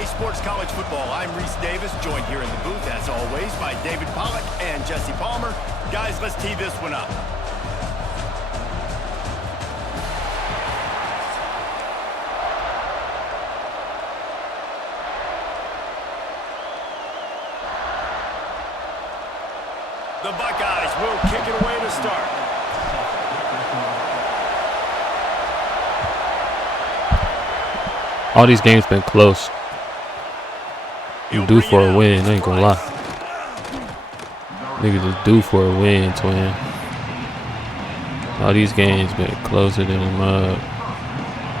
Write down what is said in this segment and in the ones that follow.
EA Sports College Football. I'm Reese Davis, joined here in the booth, as always, by David Pollack and Jesse Palmer. Guys, let's tee this one up. The Buckeyes will kick it away to start. All these games been close. I'm due for a win, I ain't gonna lie. Niggas is due for a win, twin. All these games been closer than the mud.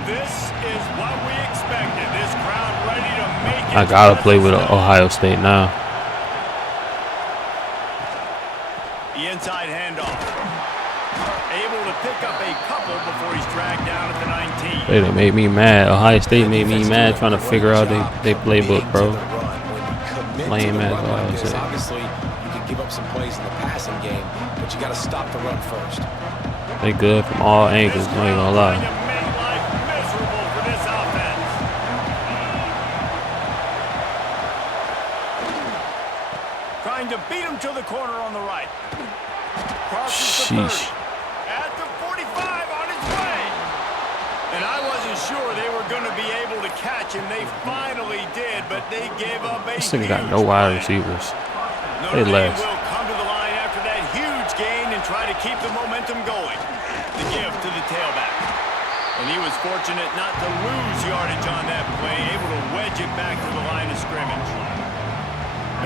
This is what we expected. This crowd ready to make it. I gotta play with Ohio State now. The inside handoff. Able to pick up a couple before he's dragged down at the 19. They done made me mad. Ohio State made me mad trying to figure out they playbook, bro. Lame ass Ohio State. Obviously, you can give up some plays in the passing game, but you got to stop the run first. They good from all angles, I ain't gonna lie. Trying to beat him to the corner on the right. Sheesh. At the 45 on his way. And I wasn't sure they were going to be able to catch him. They finally did, but they gave up a This thing got no wide receivers. They left. Will come to the line after that huge gain and try to keep the momentum going. The give to the tailback. And he was fortunate not to lose yardage on that play, able to wedge it back to the line of scrimmage.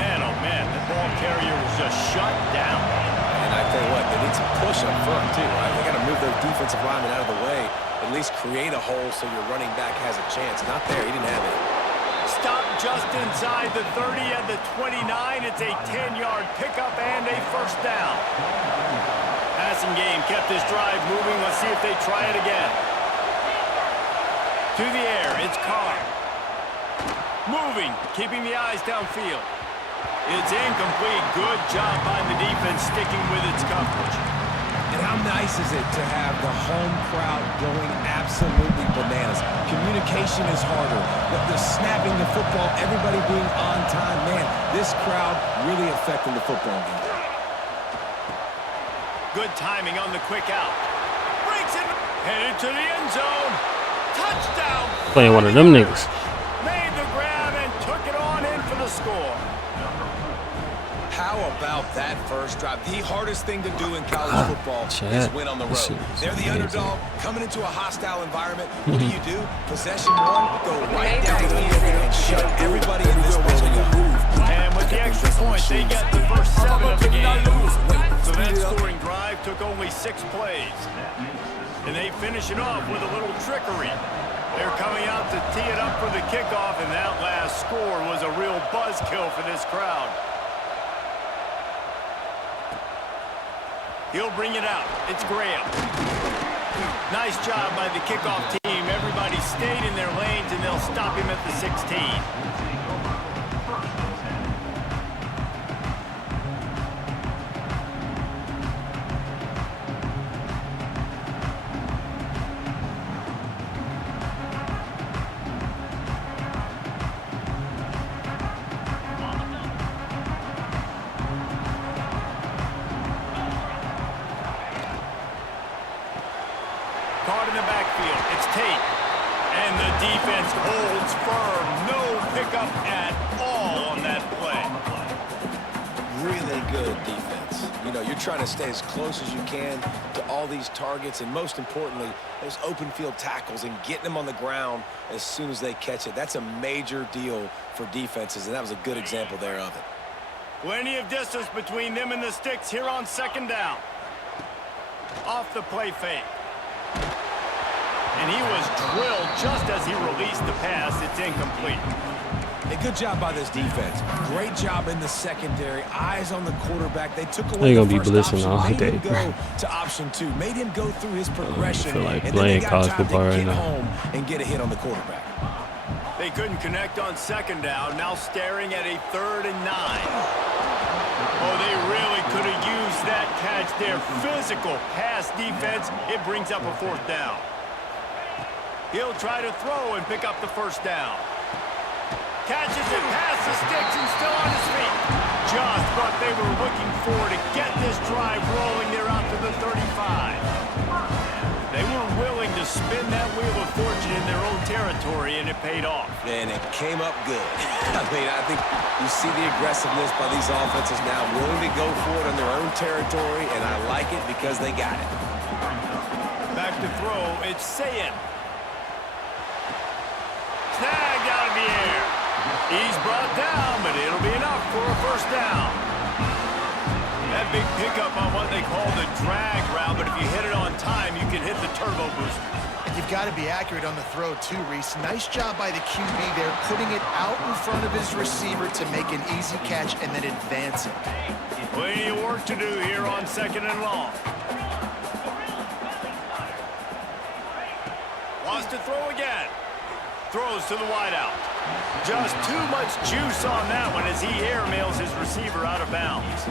Man, oh man, the ball carrier was just shut down. And I tell you what, they need some push up front too, right? They got to move their defensive linemen out of the way, at least create a hole so your running back has a chance. Not there, he didn't have it. Stop just inside the 30 and the 29. It's a 10-yard pickup and a first down. Passing game kept this drive moving. Let's see if they try it again. To the air, it's Carr. Moving, keeping the eyes downfield. It's incomplete. Good job by the defense sticking with its coverage. And how nice is it to have the home crowd going absolutely bananas? Communication is harder. The snapping the football, everybody being on time. Man, this crowd really affecting the football game. Good timing on the quick out. Breaks it. Headed to the end zone. Touchdown. Playing one of them niggas. Made the grab and took it on in for the score. How about that first drive? The hardest thing to do in college football is win on the road. They're the underdog coming into a hostile environment. What do? Possession one, go right down the field and shut everybody in this building up. And with the extra point, they get the first 7 of the game. So that scoring drive took only 6 plays. And they finish it off with a little trickery. They're coming out to tee it up for the kickoff, and that last score was a real buzzkill for this crowd. He'll bring it out. It's Graham. Nice job by the kickoff team. Everybody stayed in their lanes, and they'll stop him at the 16. Caught in the backfield. It's Tate. And the defense holds firm. No pickup at all on that play. Really good defense. You know, you're trying to stay as close as you can to all these targets, and most importantly, those open field tackles and getting them on the ground as soon as they catch it. That's a major deal for defenses, and that was a good example there of it. Plenty of distance between them and the sticks here on second down. Off the play fake. And he was drilled just as he released the pass. It's incomplete. A good job by this defense. Great job in the secondary. Eyes on the quarterback. They took away They're gonna the be first blitzing option, all made day. him go to option 2. Made him go through his progression. I feel like and playing then they got college time football to right get now. home and get a hit on the quarterback. They couldn't connect on second down. Now staring at a 3rd and 9. Oh, they really could have used that catch there. Physical pass defense. It brings up a 4th down. He'll try to throw and pick up the first down. Catches it past the sticks and still on his feet. Just what they were looking for to get this drive rolling there out to the 35. They were willing to spin that wheel of fortune in their own territory, and it paid off. And it came up good. I mean, I think you see the aggressiveness by these offenses now, willing to go for it on their own territory, and I like it because they got it. Back to throw, it's Sayin. Snagged out of the air. He's brought down, but it'll be enough for a first down. That big pickup on what they call the drag route, but if you hit it on time, you can hit the turbo boosters. And you've got to be accurate on the throw too, Reese. Nice job by the QB there, putting it out in front of his receiver to make an easy catch and then advance it. Plenty of work to do here on 2nd and long. Wants to throw again. Throws to the wideout. Just too much juice on that one as he airmails his receiver out of bounds.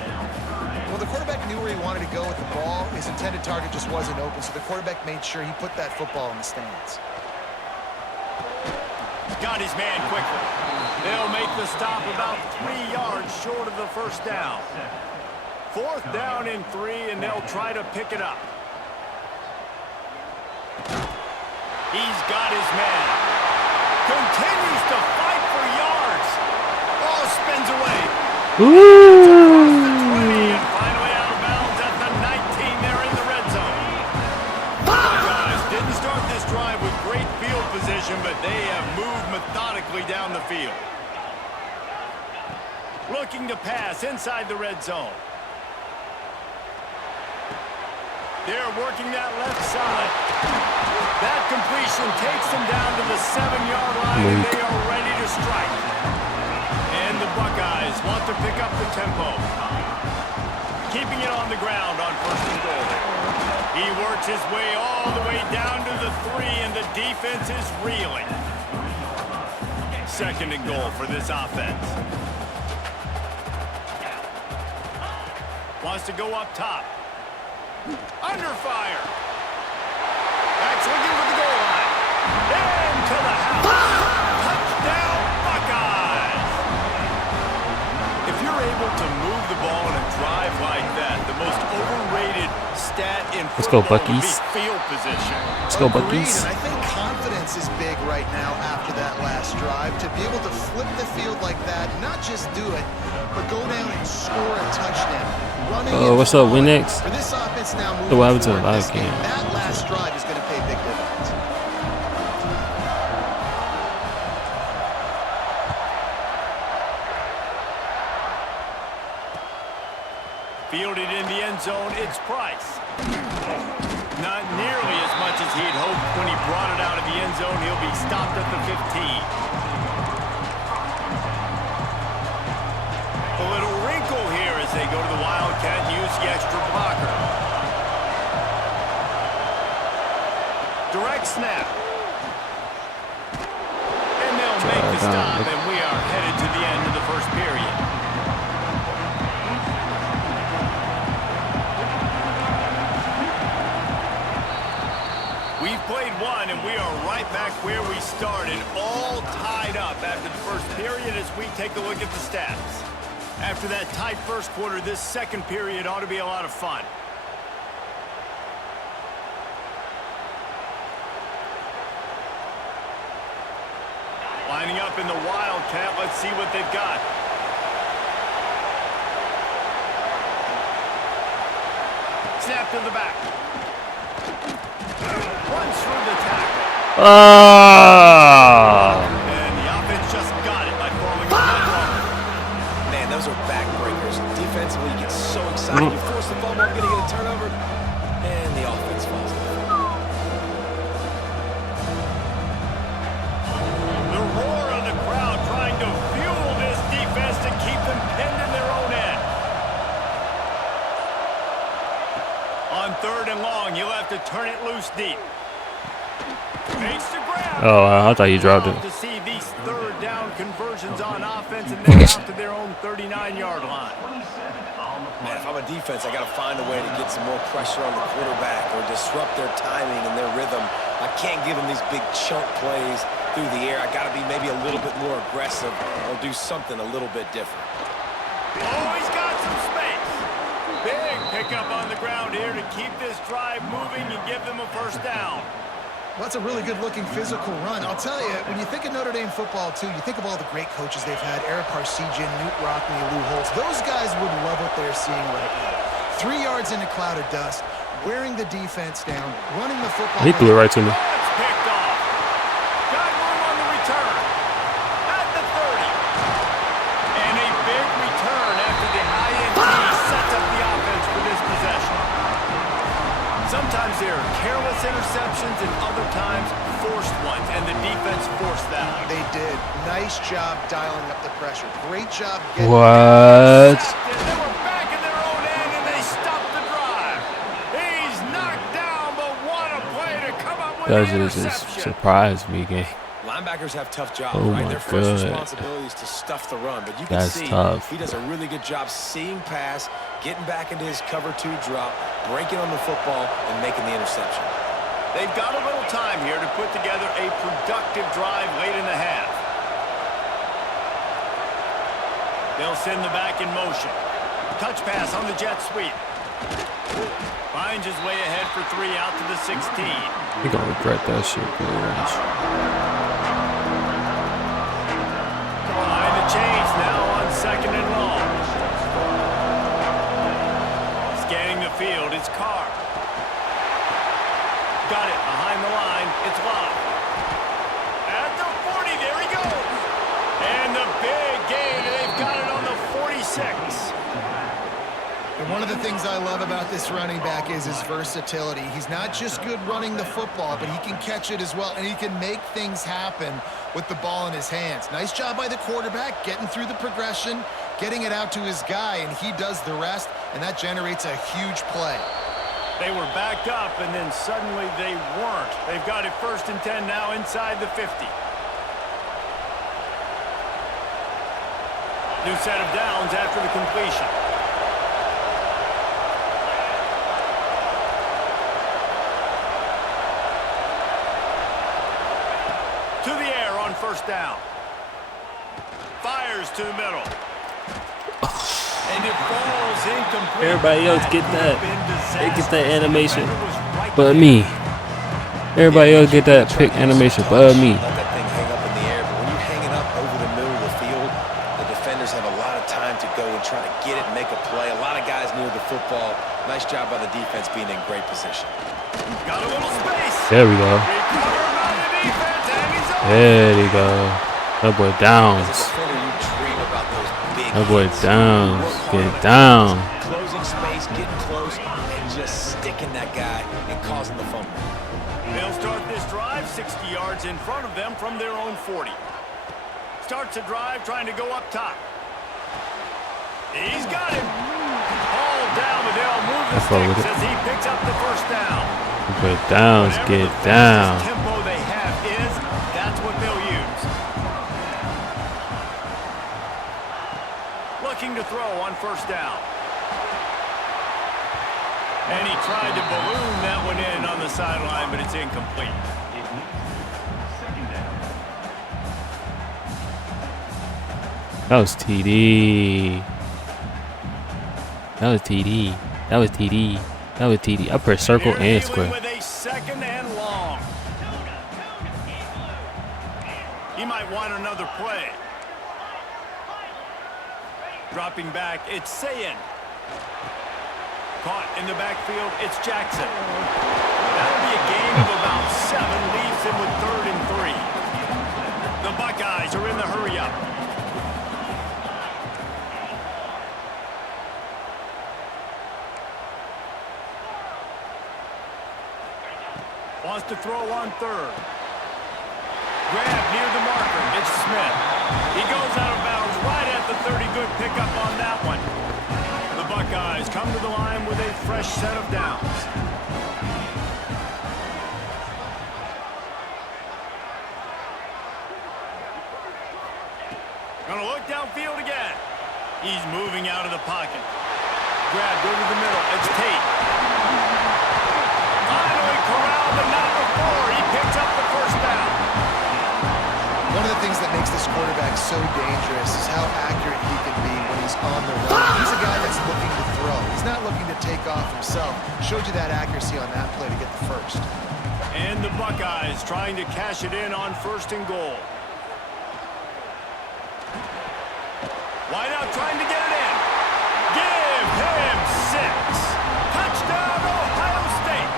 Well, the quarterback knew where he wanted to go with the ball. His intended target just wasn't open, so the quarterback made sure he put that football in the stands. Got his man quickly. They'll make the stop about 3 yards short of the first down. 4th down and 3, and they'll try to pick it up. He's got his man. Continues to fight for yards. Ball spins away. Ooh. And finally out of bounds at the 19. They're in the red zone. Guys didn't start this drive with great field position, but they have moved methodically down the field. Looking to pass inside the red zone. They're working that left side. That completion takes them down to the 7-yard line, and they are ready to strike. And the Buckeyes want to pick up the tempo. Keeping it on the ground on 1st and goal. He works his way all the way down to the 3, and the defense is reeling. 2nd and goal for this offense. Wants to go up top. Under fire. Backs looking for the goal line. Into the house. Touchdown, Buckeyes. If you're able to move the ball in a drive like that, the most overrated stat in football would be field position. Let's go, Buckies. And I think confidence is big right now after that last drive. To be able to flip the field like that, not just do it, but go down and score a touchdown. Oh, what's up? Win next. For this offense now So what happened to the forward, live game? that last drive is going to pay big dividends. Fielded in the end zone, it's Price. Not nearly as much as he'd hoped when he brought it out of the end zone. He'll be stopped at the 15. A little wrinkle here as they go to the Wildcat and use the extra blocker. Direct snap. And they'll make the stop, and we are headed to the end of the first period. We've played one, and we are right back where we started, all tied up after the first period as we take a look at the stats. After that tight first quarter, this second period ought to be a lot of fun. Lining up in the Wildcat, let's see what they've got. Snap to the back. Runs through the tackle. And the offense just got it by falling on that ball. Man, those are backbreakers. Defensively, you get so excited. You force the ball, going to get a turnover, and the offense falls off. The roar of the crowd trying to fuel this defense to keep them pinned in their own end. On 3rd and long, you'll have to turn it loose deep. Makes the grab. Oh, I thought you dropped it. To see these 3rd down conversions on offense and then out to their own 39-yard line. Man, if I'm a defense, defense, I got to find a way to get some more pressure on the quarterback or disrupt their timing and their rhythm. I can't give them these big chunk plays through the air. I got to be maybe a little bit more aggressive or do something a little bit different. Oh, he's got some space. Big pickup on the ground here to keep this drive moving and give them a first down. Well, that's a really good-looking physical run. I'll tell you, when you think of Notre Dame football, too, you think of all the great coaches they've had, Eric Parsegian, Newt Rockne, Lou Holtz. Those guys would love what they're seeing right now. 3 yards in a cloud of dust, wearing the defense down, running the football. He threw it right to me. It's picked off. Got room on the return. At the 30. And a big return after the INT sets up the offense for this possession. Sometimes there are careless interceptions and other times forced ones, and the defense forced that one. They did. Nice job dialing up the pressure. Great job getting... What? They were back in their own end, and they stopped the drive. He's knocked down, but what a play to come up with That the just interception. surprised me, gang. Linebackers have tough jobs, Oh right? my Their first God. responsibility is to stuff the run, but you can That's see tough. he does a really good job seeing pass, getting back into his cover 2 drop, breaking on the football, and making the interception. They've got a little time here to put together a productive drive late in the half. They'll send the back in motion. Touch pass on the jet sweep. Finds his way ahead for 3 out to the 16. He gonna regret that shit, pretty much. Behind the chains now on 2nd and long. Scanning the field, it's Carr. Got it behind the line, it's Love. At the 40, there he goes. And the big gain, they've got it on the 46. And one of the things I love about this running back is his versatility. He's not just good running the football, but he can catch it as well, and he can make things happen with the ball in his hands. Nice job by the quarterback, getting through the progression, getting it out to his guy, and he does the rest, and that generates a huge play. They were backed up, and then suddenly they weren't. They've got it 1st and 10 now inside the 50. New set of downs after the completion. To the air on 1st down. Fires to the middle. And it falls incomplete. Everybody else get that. They get that animation, but me. Everybody else get that pick animation, but me. Let that thing hang up in the air, but when you hang it up over the middle of the field, the defenders have a lot of time to go and try to get it and make a play. A lot of guys near the football. Nice job by the defense being in great position. Got a little space. There we go. Recovered by the defense, and he's over. There you go. That boy As a downs. defender, you dream about those big That boy hits. downs. Work hard Get on that down. defense, closing space, getting close, and just sticking that guy and causing the fumble. They'll start this drive 60 yards in front of them from their own 40. Starts a drive trying to go up top. He's got him. All down, but they'll move the I fuck with sticks it. as he picks up the 1st down. But downs, Whatever get the down. fastest tempo they have is, that's what they'll use. Looking to throw on 1st down. And he tried to balloon that one in on the sideline, but it's incomplete. That was TD. That was TD. That was TD. That was TD. I pressed circle They're and dealing square. with a 2nd and long. He might want another play. Dropping back, it's Sayin. Caught in the backfield, it's Jackson. That'll be a gain of about 7, leaves him with 3rd and 3. The Buckeyes are in the hurry-up. Wants to throw on 3rd. Grab near the marker, it's Smith. He goes out of bounds right at the 30. Good pickup on that one. The Buckeyes come to the line with a fresh set of downs. Gonna look downfield again. He's moving out of the pocket. grabbed over the middle. It's Tate. Finally corralled, but not before. He picks up the first down. One of the things that makes this quarterback so dangerous is how accurate he can be when he's on the run. He's a guy that's looking to throw. He's not looking to take off himself. Showed you that accuracy on that play to get the first. And the Buckeyes trying to cash it in on 1st and goal. Wideout trying to get it in. Give him 6. Touchdown, Ohio State.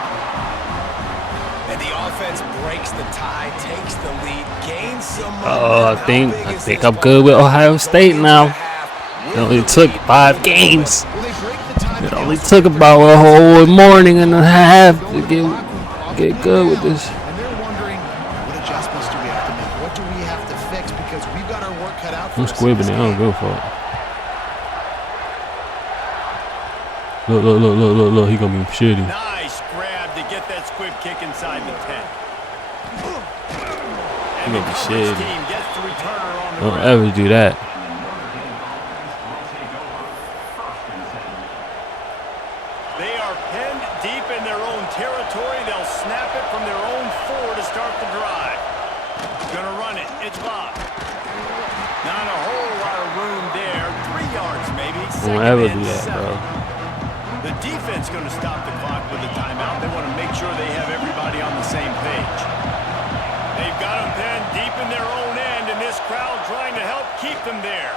And the offense breaks the tie, takes the lead, gains some I think I'm good with Ohio State now. It only took 5 games. It only took about a whole morning and a half to get good with this. And they're wondering, what adjustments do we have to make? What do we have to fix? Because we've got our work cut out for I'm us. squibbing it. I don't go for it. Look. He gonna be shitty. Nice grab to get that squib kick inside the 10. He gonna be shitty. Team gets the returner on the Don't ground. ever do that. They are pinned deep in their own territory. They'll snap it from their own 4 to start the drive. Gonna run it. It's Bob. Not a whole lot of room there. 3 yards maybe. Don't ever do that, bro. The defense going to stop the clock with a timeout. They want to make sure they have everybody on the same page. They've got them pinned deep in their own end, and this crowd trying to help keep them there.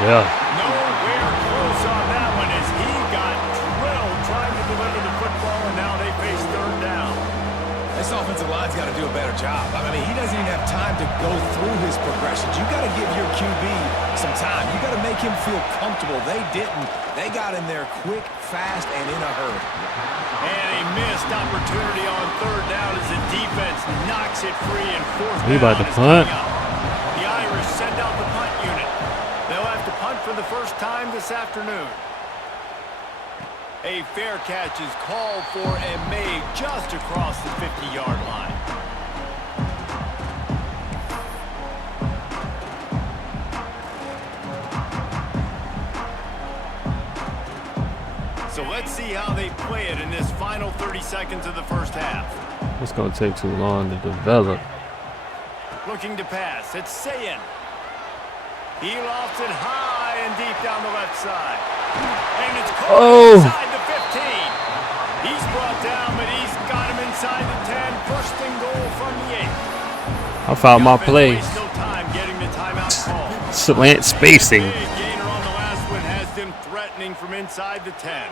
Yeah. Nowhere close on that one as he got drilled trying to deliver the football, and now they face 3rd down. This offensive line's got to do a better job. I mean, he doesn't even have time to go through his progressions. You got to give your QB some time. You got to make him feel comfortable. They didn't. They got in there quick, fast, and in a hurry. And a missed opportunity on 3rd down as the defense knocks it free, and 4th down. He about to is punt. coming up. The Irish send out the punt unit. They'll have to punt for the first time this afternoon. A fair catch is called for and made just across the 50-yard line. So let's see how they play it in this final 30 seconds of the first half. It's gonna take too long to develop. Looking to pass. It's Sayin. He lofts it high and deep down the left side. And it's caught inside the 15. He's brought down, but he's got him inside the 10. 1st and goal from the 8. I found my play. No time getting the timeout call. Slant spacing. Big gainer on the last one has them threatening from inside the 10.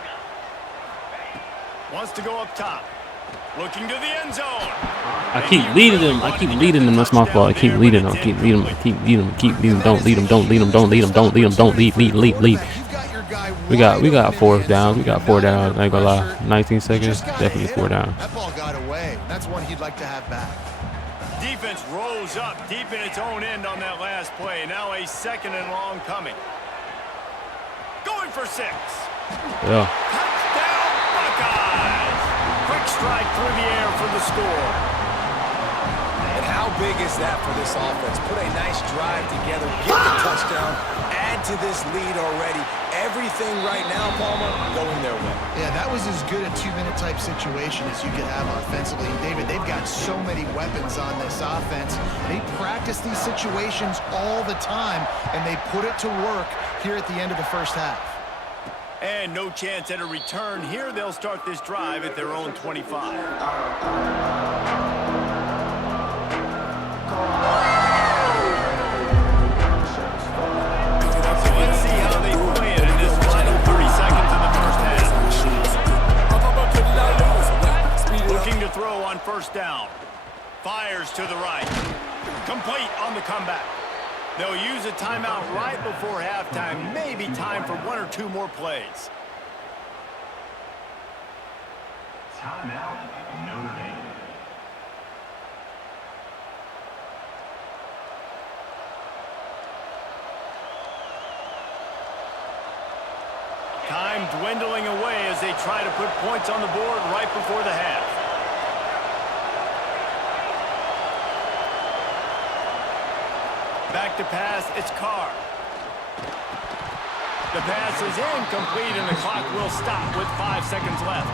Wants to go up top. Looking to the end zone. I keep leading them. That's my fault. I keep leading them. Keep leading them. Don't lead them. Lead. We got 4th down. We got 4 down. I ain't gonna lie. 19 seconds. Definitely 4 down. That ball got away. That's one he'd like to have back. Defense rose up deep in its own end on that last play. Now a 2nd and long coming. Going for 6. Yeah. Touchdown, Buckeyes. Quick strike through the air for the score. And how big is that for this offense? Put a nice drive together, get the touchdown, add to this lead already. Everything right now, Palmer, going their way. Yeah, that was as good a 2-minute type situation as you could have offensively. And David, they've got so many weapons on this offense. They practice these situations all the time, and they put it to work here at the end of the first half. And no chance at a return here. They'll start this drive at their own 25. So let's see how they play it in this final 30 seconds of the first half. Looking to throw on 1st down. Fires to the right. Complete on the comeback. They'll use a timeout right before halftime. Maybe time for 1 or 2 more plays. Timeout, Notre Dame. Time dwindling away as they try to put points on the board right before the half. Back to pass, it's Carr. The pass is incomplete, and the clock will stop with 5 seconds left.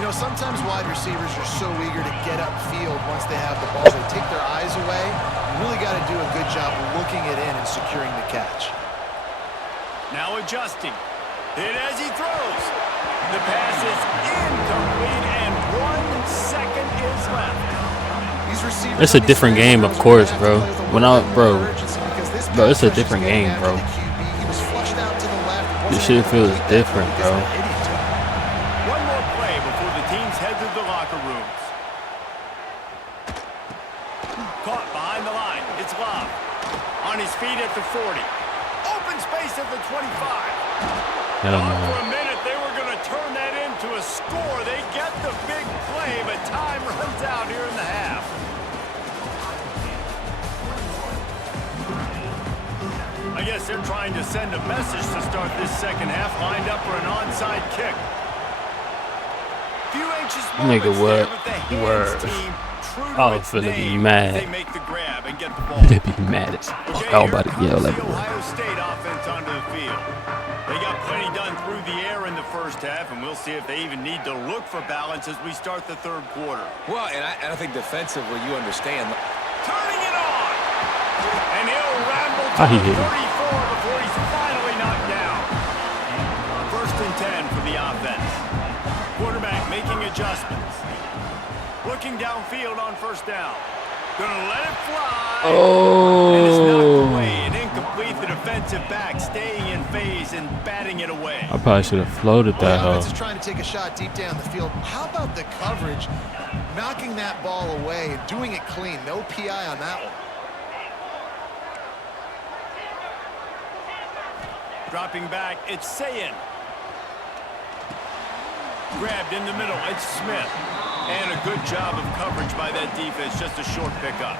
You know, sometimes wide receivers are so eager to get upfield once they have the ball. They take their eyes away. You really got to do a good job looking it in and securing the catch. Now adjusting. Hit as he throws. The pass is incomplete, and 1 second is left. These receivers It's a different game, of course, bro. Bro, it's a different game, bro. This shit feels different, bro. One more play before the teams head to the locker rooms. Caught behind the line. It's Love. On his feet at the 40. Open space at the 25. I don't know. For a minute, they were going to turn that into a score. They get the big play, but time runs out here in the half. I guess they're trying to send a message to start this second half, lined up for an onside kick. Few anxious moments Nigga, what? there, but the Hands Word. team, true to Oh, its finna be name, mad. They make the grab and get the ball. They be mad as fuck. Okay, I'm here about to comes yell the everywhere. Ohio State offense onto the field. They got plenty done through the air in the first half, and we'll see if they even need to look for balance as we start the third quarter. Well, and I think defensively, you understand. Turning it on! And he'll ramble to Ah, he the hit him. 34 before he's finally knocked down. 1st and 10 for the offense. Quarterback making adjustments. Looking downfield on 1st down. Gonna let it fly. And it's knocked away and incomplete. The defensive back staying in phase and batting it away. I probably should have floated Well, that the hoe. offense is trying to take a shot deep down the field. How about the coverage? Knocking that ball away and doing it clean. No PI on that one. Dropping back, it's Sayin. Grabbed in the middle, it's Smith. And a good job of coverage by that defense, just a short pickup.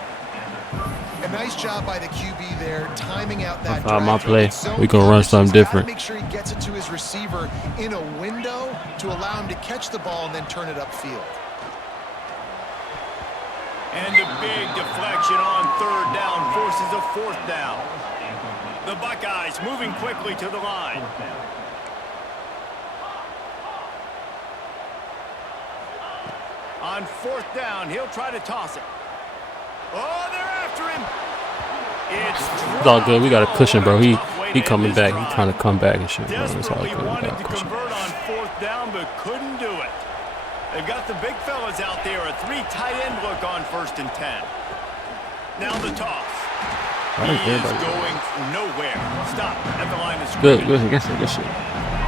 A nice job by the QB there, timing out that I found my drag. play. Zone We gonna run coverage, something he's gotta different. Make sure he gets it to his receiver in a window to allow him to catch the ball and then turn it upfield. And a big deflection on 3rd down forces a 4th down. The Buckeyes moving quickly to the line. On 4th down, he'll try to toss it. Oh, they're after him. It's all good. We got a cushion, bro. He coming back. He trying to come back and shit, bro. It's all Desperately good. We wanted got a to cushion. convert on 4th down, but couldn't do it. They've got the big fellas out there. A 3 tight end look on 1st and 10. Now the toss. I He don't care is about going nowhere. Stop at the line of Good, scrimmage. good, good shit.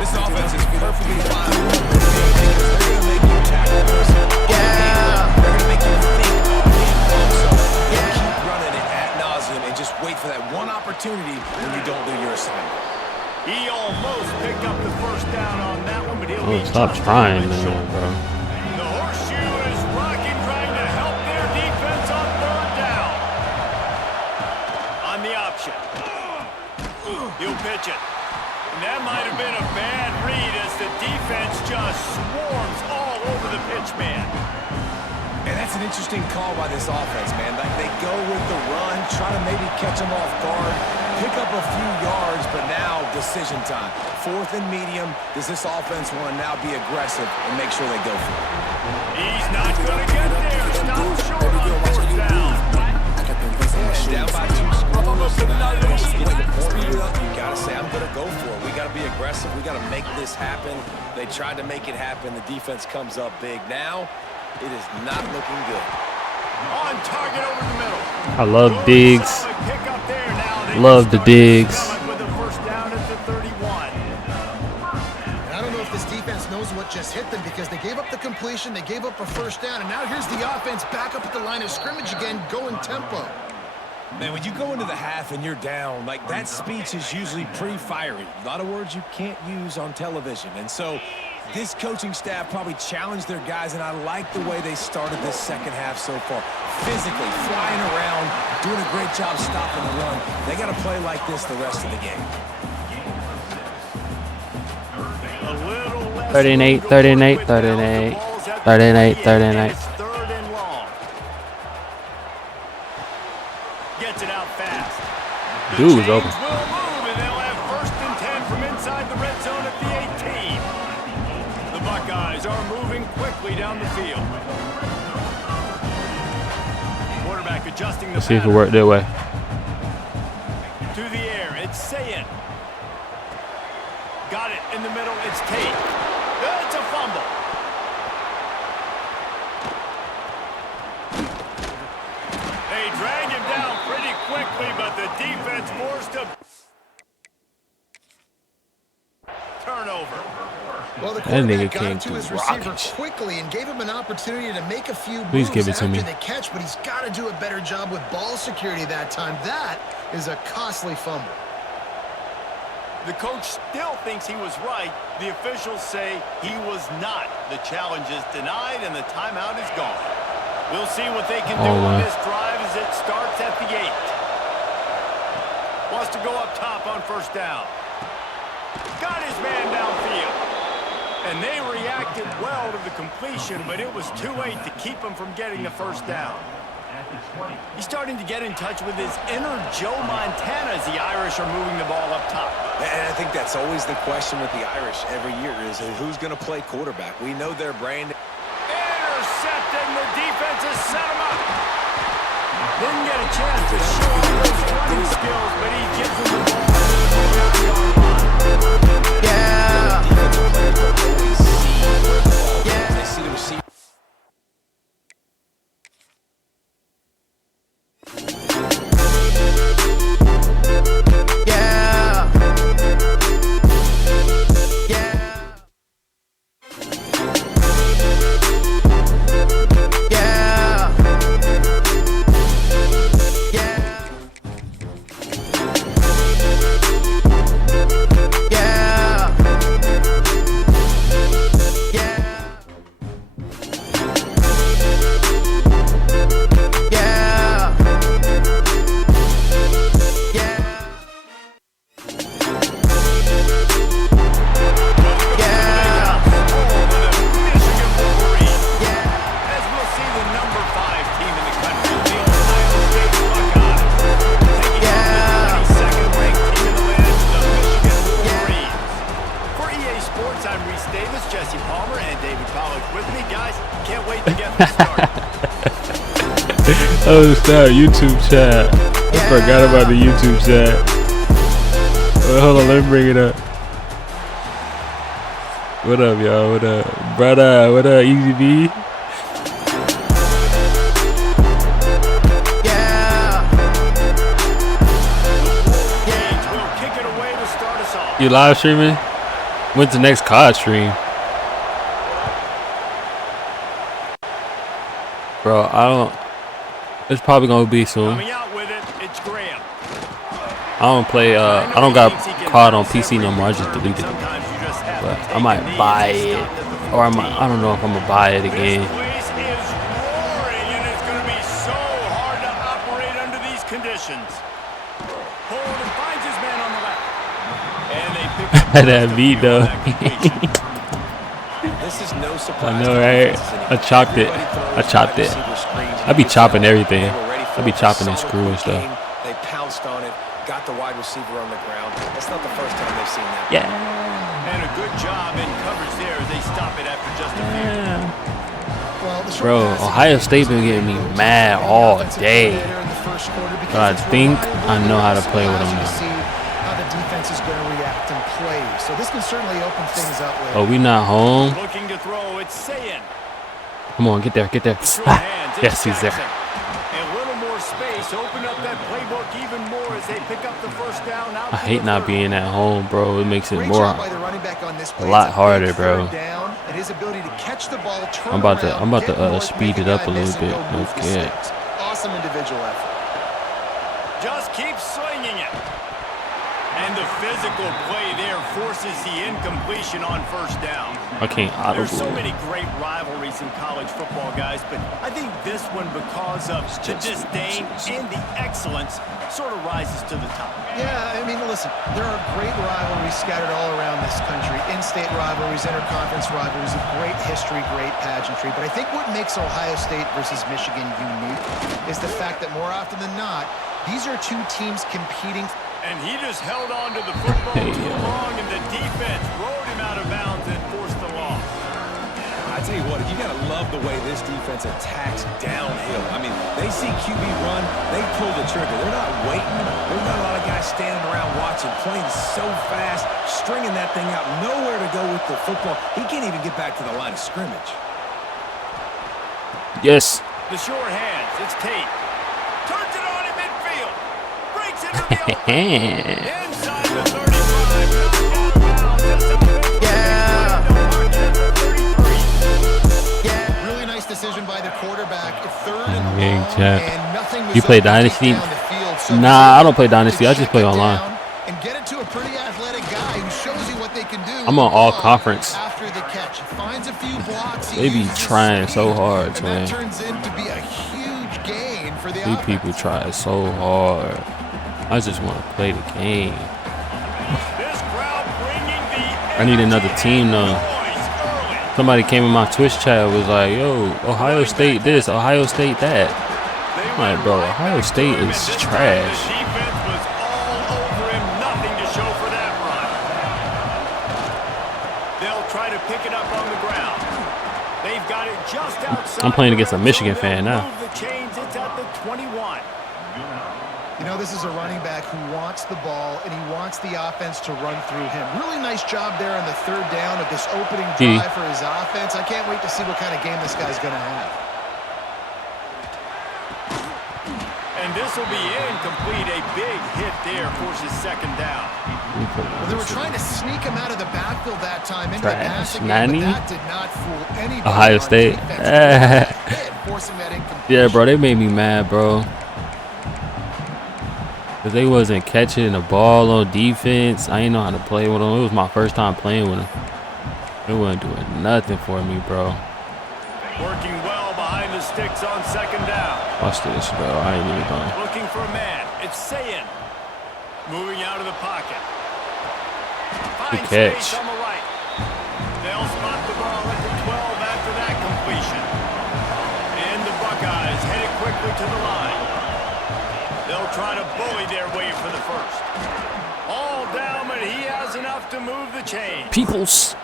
This offense is perfectly fine. They're going to make you tackle. They're going to make you think. So keep running it ad nauseum and just wait for that one opportunity when you don't do your assignment. He almost picked up the 1st down on that one, but he'll Oh, be stop just trying, a bit short. man, bro. The horseshoe is rocking, trying to help their defense on 3rd down. On the option. He'll pitch it. And that might have been a bad read as the defense just swarms all over the pitch man. And that's an interesting call by this offense, man. Like they go with the run, try to maybe catch them off guard, pick up a few yards, but now decision time. 4th and medium. Does this offense want to now be aggressive and make sure they go for it? He's not going to get there. Stop short on 4th down. And down by 2 scores. You got to say, I'm going to go for it. We got to be aggressive. We got to make this happen. They tried to make it happen. The defense comes up big. Now, it is not looking good. On target over the middle. I love digs. Solid pick up there now. They Love the start digs. coming with a 1st down at the 31. And I don't know if this defense knows what just hit them because they gave up the completion, they gave up a 1st down, and now here's the offense back up at the line of scrimmage again, going tempo. Man, when you go into the half and you're down, like that speech is usually pretty fiery. A lot of words you can't use on television. And so this coaching staff probably challenged their guys, and I like the way they started this second half so far. Physically, flying around, doing a great job stopping the run. They got to play like this the rest of the game. 38, 38, 38, 38, 38. It's 3rd and long. Gets it out fast. Dude was open. Will move, and they'll have 1st and 10 from inside are moving quickly down the field. Quarterback adjusting the Let's see if it worked their way. To the air, it's Sayin. Got it in the middle, it's Tate. It's a fumble. They drag him down pretty quickly, but the defense forced a turnover. Well, the That nigga quarterback got came it to through his receiver rocket. quickly and gave him an opportunity to make a few Please moves give it to after me. the catch, but he's got to do a better job with ball security that time. That is a costly fumble. The coach still thinks he was right. The officials say he was not. The challenge is denied, and the timeout is gone. We'll see what they can do on this drive as it starts at the 8. Wants to go up top on first down. Got his man downfield. And they reacted well to the completion, but it was too late to keep him from getting the first down. He's starting to get in touch with his inner Joe Montana as the Irish are moving the ball up top. And I think that's always the question with the Irish every year is who's going to play quarterback. We know their brand. Intercepted, and the defense has set him up. Didn't get a chance to show those running skills, but he gives him the ball. Yeah. They see the receiver. Oh, snap, YouTube chat. I forgot about the YouTube chat. Well, hold on, let me bring it up. What up, y'all? What up? Brother, what up, Easy B? You live streaming? When's the next COD stream? Bro, I don't. It's probably gonna be soon. I don't play. I don't got COD on PC no more. I just deleted it. But I might buy it, or I don't know if I'm gonna buy it again. That beat though. I know, right? I chopped it. I be chopping everything. I be chopping and screwing stuff. They pounced on it, got the wide receiver on the ground. That's not the first time they've seen that. Yeah. And a good job in coverage there. They stop it after just a few. Bro, Ohio State been getting me mad all day. But I think I know how to play with them now. Defense is going to react and play. So this can certainly open things up later. Oh, we not home? Looking to throw, it's Sayin. Come on, get there, get there. Ah, yes, he's there. And a little more space, open up that playbook even more as they pick up the first down. I hate not being at home, bro. It makes it more a lot harder, bro. I'm about to speed it up a little bit. Okay. Awesome individual effort. Just keep swinging it. And the physical play there forces the incompletion on first down. I can't audible. There's so many great rivalries in college football, guys, but I think this one, because of the disdain and the excellence, sort of rises to the top. Yeah, I mean, listen, there are great rivalries scattered all around this country. In-state rivalries, interconference rivalries, of great history, great pageantry. But I think what makes Ohio State versus Michigan unique is the fact that more often than not, these are two teams competing. And he just held on to the football too long, and the defense rode him out of bounds and forced the loss. tell you what, you got to love the way this defense attacks downhill. I mean, they see QB run, they pull the trigger. They're not waiting. There's not a lot of guys standing around watching, playing so fast, stringing that thing out, nowhere to go with the football. He can't even get back to the line of scrimmage. Yes. The short hands, it's Tate. Turns it on in midfield. Breaks into the open. Inside the 35. Yeah. Really nice decision by the quarterback. 3rd and long, and nothing was you play Dynasty? down the field, so Nah, I don't play Dynasty. I just play online. And get it to a pretty athletic guy who shows you what they can do. I'm on all conference. After the catch, finds a few blocks. They be trying so hard, man. That turns into be a huge gain for the These people try so hard. I just want to play the game. I need another team though. Somebody came in my Twitch chat was like, yo, Ohio State this, Ohio State that. I'm like, bro, Ohio State is trash. I'm playing against a Michigan fan now. You know, this is a running back who wants the ball, and he wants the offense to run through him. Really nice job there on the 3rd down of this opening drive for his offense. I can't wait to see what kind of game this guy's going to have. And this will be incomplete. A big hit there forces 2nd down. Well, they were trying to sneak him out of the backfield that time into the passing game, 90? but that did not fool anybody. Ohio State. Yeah, bro, they made me mad, bro. Because they wasn't catching the ball on defense. I didn't know how to play with them. It was my first time playing with them. They wasn't doing nothing for me, bro. Working well behind the sticks on 2nd down. Watch this, bro. I ain't even going. Looking for a man. It's Sayin. Moving out of the pocket. Good catch. On the right. They'll spot the ball at the 12 after that completion. And the Buckeyes headed quickly to the line. They'll try to bully their way for the first. All down, but he has enough to move the chain. Peoples.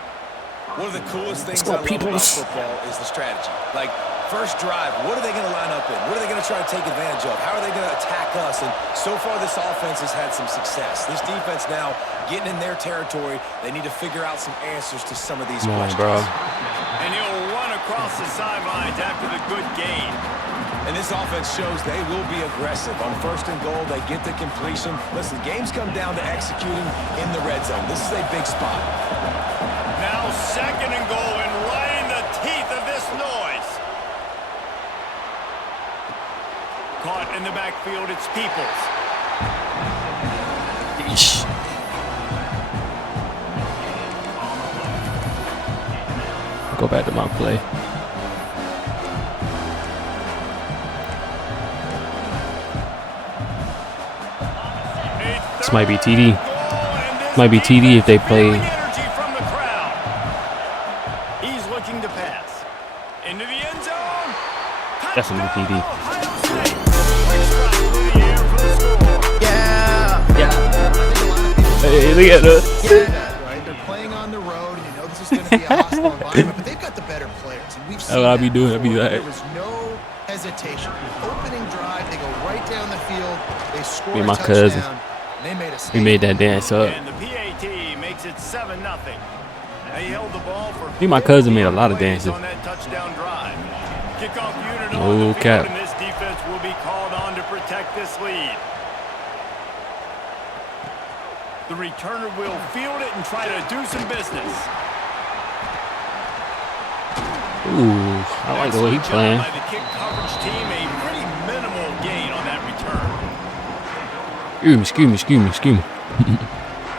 One of the coolest things I love about football is the strategy. Like, first drive, what are they going to line up in? What are they going to try to take advantage of? How are they going to attack us? And so far, this offense has had some success. This defense now getting in their territory. They need to figure out some answers to some of these questions. Bro. And he'll run across the sidelines after the good gain. And this offense shows they will be aggressive. On 1st and goal, they get the completion. Listen, games come down to executing in the red zone. This is a big spot. Now 2nd and goal, and right in the teeth of this noise. Caught in the backfield, it's Peoples. Yeesh. Go back to my play. This might be TD. This might be TD if they play. He's looking to pass into the end zone. Definitely TD. Yeah. Hey, look at this. Right? They're playing on the road, and you know this is going to be a hostile environment, but they've got the better players. And we've seen I'll be doing. There was no hesitation. Opening drive, they go right down the field. They score a touchdown. They made a we made that dance up. And the PAT makes it 7-0. They held the ball for my cousin made a lot of dances. on that touchdown drive. Kickoff unit No on the cap. field, and this defense will be called on to protect this lead. The returner will field it and try to do some business. Ooh, I like the way he's playing. By the kick coverage team, a pretty minimal gain on that return. Excuse me.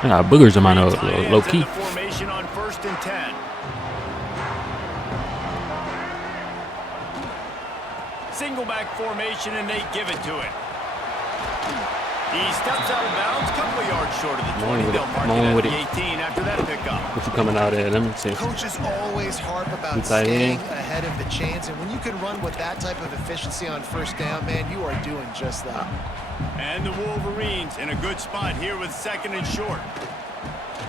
I got boogers in my nose, low key. Formation on 1st and 10. Single back formation, and they give it to it. He steps out of bounds, couple of yards short of the 20. They'll mark it at the 18 after that pickup. What you coming out at? Let me see. Coaches always harp about staying ahead of the chains, and when you can run with that type of efficiency on 1st down, man, you are doing just that. And the Wolverines in a good spot here with 2nd and short.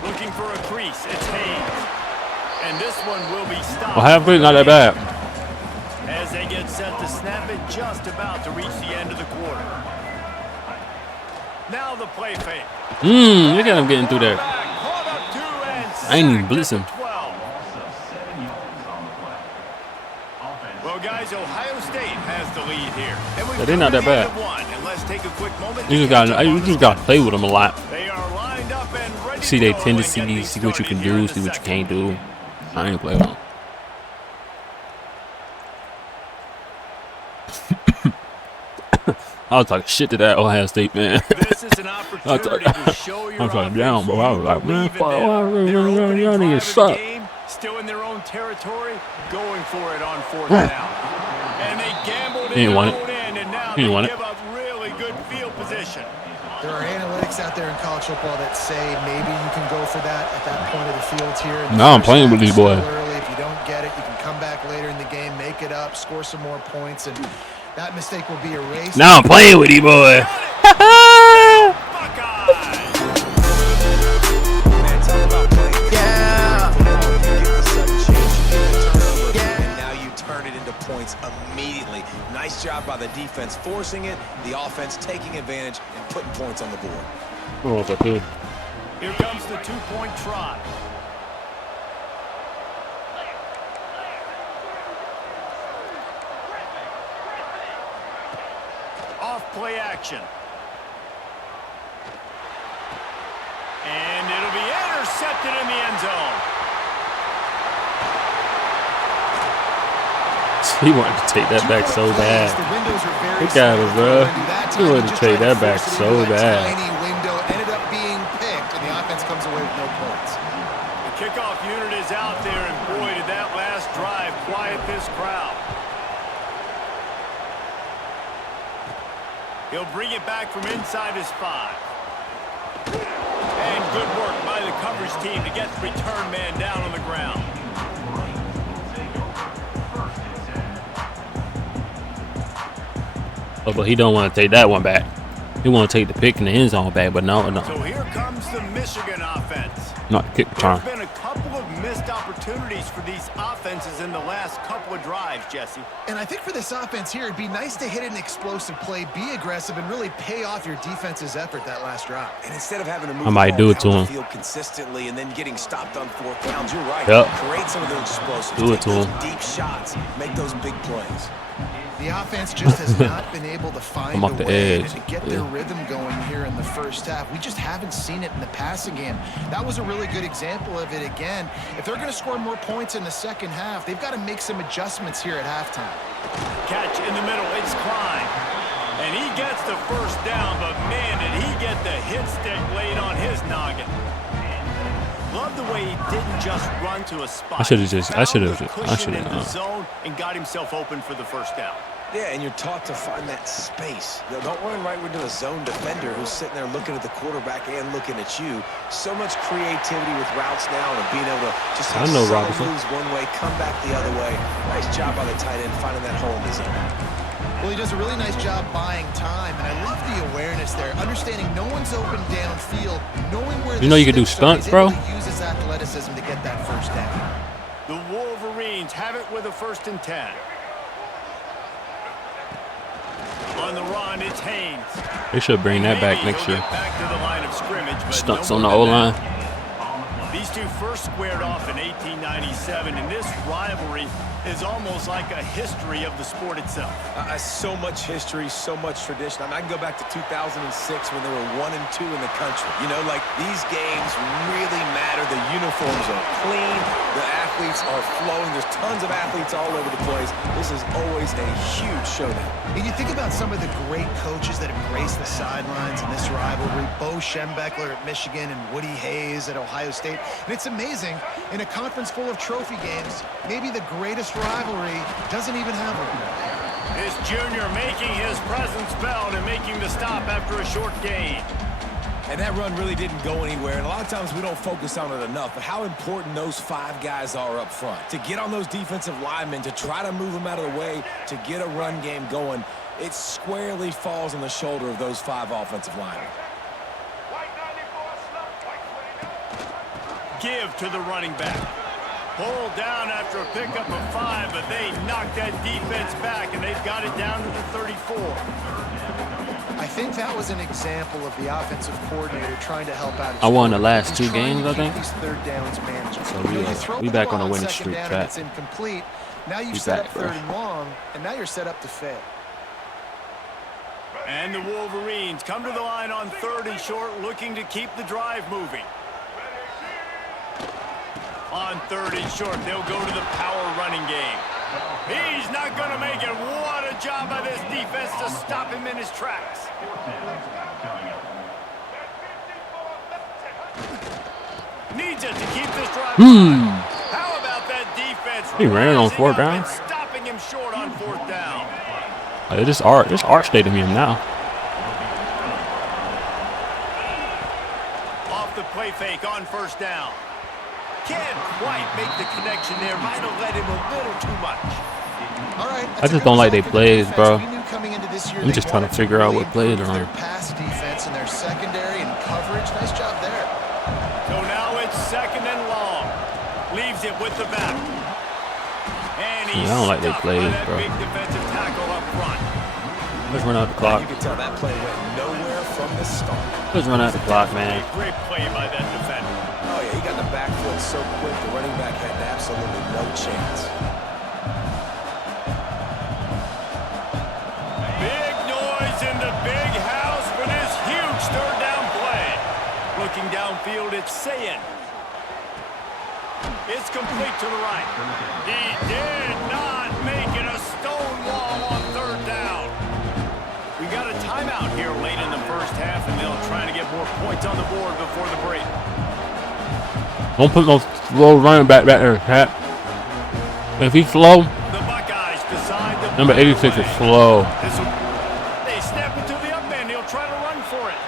Looking for a crease. It's Hayes. And this one will be stopped. Well, halfway, not that bad. As they get set to snap it, just about to reach the end of the quarter. Now the play fake. Look at him getting through there. I ain't even blitzing. Well, guys, Ohio State has the lead here. But they're not that bad. You just gotta play with them a lot. They are lined up and ready. See their tendencies, see what you can do, see what you can't do. I ain't play with them. I was talking shit to that Ohio State man. This is an opportunity to show your I'm talking down, bro. I was like, man, fuck, y'all niggas suck. Still in their own territory, going for it on 4th down. And they gambled in their own end, and now they give up really good field position. There are analytics out there in college football that say maybe you can go for that at that point of the field here. Now I'm playing with these boys. If you don't get it, you can come back later in the game, make it up, score some more points, and that mistake will be erased. Now I'm playing with you, boy. Points immediately. Nice job by the defense forcing it, the offense taking advantage and putting points on the board. Oh, that's good. Here comes the 2-point try. Off play action. And it'll be intercepted in the end zone. He wanted to take that back so bad. Look at him, bro. He wanted to take that back so bad. Tiny window ended up being picked, and the offense comes away with no points. The kickoff unit is out there, and boy, did that last drive quiet this crowd. He'll bring it back from inside his 5. And good work by the coverage team to get the return man down on the ground. Oh, but he don't want to take that one back. He want to take the pick in the end zone back, but no. So here comes the Michigan offense. Not kick return. There's been a couple of missed opportunities for these offenses in the last couple of drives, Jesse. And I think for this offense here, it'd be nice to hit an explosive play, be aggressive, and really pay off your defense's effort that last drive. And instead of having to move I might do it to him. Field consistently and then getting stopped on 4th downs, you're right. Yep. Create some of those explosives. Do it to him. Deep shots. Make those big plays. The offense just has not been able to find I'm off a the way edge. to get their rhythm going here in the first half. We just haven't seen it in the passing game. That was a really good example of it again. If they're going to score more points in the second half, they've got to make some adjustments here at halftime. Catch in the middle, it's Klein. And he gets the first down, but man, did he get the hit stick laid on his noggin. Love the way he didn't just run to a spot. I should have. Zone and got himself open for the first down. Yeah, and you're taught to find that space. Don't run right into a zone defender who's sitting there looking at the quarterback and looking at you. So much creativity with routes now and being able to just have moves one way, come back the other way. Nice job by the tight end finding that hole in the zone. Well, he does a really nice job buying time, and I love the awareness there, understanding no one's open downfield, knowing where you know you can do stunts, bro. Use his athleticism to get that first down. The Wolverines have it with a 1st and 10. On the run, it's Haynes. They should bring that back next year. Back to the line of scrimmage, but stunts on the O-line. These two first squared off in 1897, and this rivalry is almost like a history of the sport itself. So much history, so much tradition. I mean, I can go back to 2006 when they were 1 and 2 in the country. You know, like these games really matter. The uniforms are clean. The athletes are flowing. There's tons of athletes all over the place. This is always a huge showdown. And you think about some of the great coaches that have graced the sidelines in this rivalry. Bo Schembechler at Michigan and Woody Hayes at Ohio State. And it's amazing, in a conference full of trophy games, maybe the greatest rivalry doesn't even have one. This junior making his presence felt and making the stop after a short gain. And that run really didn't go anywhere, and a lot of times we don't focus on it enough, but how important those 5 guys are up front. To get on those defensive linemen, to try to move them out of the way, to get a run game going, it squarely falls on the shoulder of those 5 offensive linemen. Give to the running back. Pulled down after a pickup of 5, but they knocked that defense back, and they've got it down to the 34. I think that was an example of the offensive coordinator trying to help out. I won the last 2 games, I think. These third downs manageable. So we back on a winning streak, Pat. It's incomplete. Now you've set up 3rd and long, and now you're set up to fail. And the Wolverines come to the line on 3rd and short, looking to keep the drive moving. On 3rd and short, they'll go to the power running game. He's not going to make it. What a job by this defense to stop him in his tracks. Needs it to keep this drive. How about that defense? He ran it on 4th down. Stopping him short on 4th down. This arch stayed to him now. Off the play fake on 1st down. Can't quite make the connection there. Might have led him a little too much. All right, I just don't like their plays, bro. I'm just trying to figure out what plays are on. Pass defense and their secondary and coverage. Nice job there. So now it's 2nd and long. Leaves it with the back. And he's I don't like their plays, bro. Big defensive tackle up front. Let's run out the clock. You can tell that play went nowhere from the start. Let's run out the clock, man. Great play by that defender. Oh, yeah, he got the back foot so quick, the running back had absolutely no chance. Big noise in the big house for this huge 3rd down play. Looking downfield, it's Sayin. It's complete to the right. He did not make it a stone wall on 3rd down. We got a timeout here late in the 1st half, and they'll try to get more points on the board before the break. Don't put no slow running back there, Pat. If he's slow, The Buckeyes decide to number 86 is slow. They snap it to the up end. He'll try to run for it.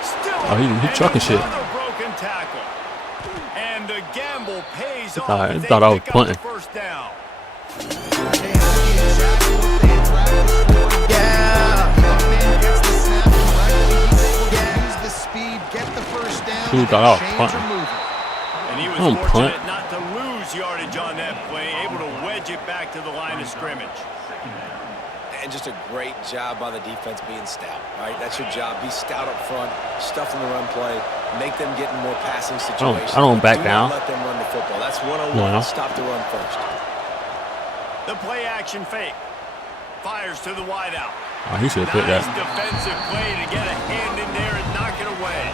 Still, Oh, he chucking shit. another broken tackle. And the gamble pays off. I as they thought I was pick up the punting. 1st down. Who thought I was punting? And he was I don't fortunate punt. not to lose yardage on that play, able to wedge it back to the line of scrimmage. And just a great job by the defense being stout, right? That's your job. Be stout up front, stuff in the run play, make them get in more passing situations. I don't back Do down. not let them run the football. That's 101. No. Stop the run first. The play action fake. Fires to the wideout. Oh, he should have put Nice that. defensive play to get a hand in there and knock it away.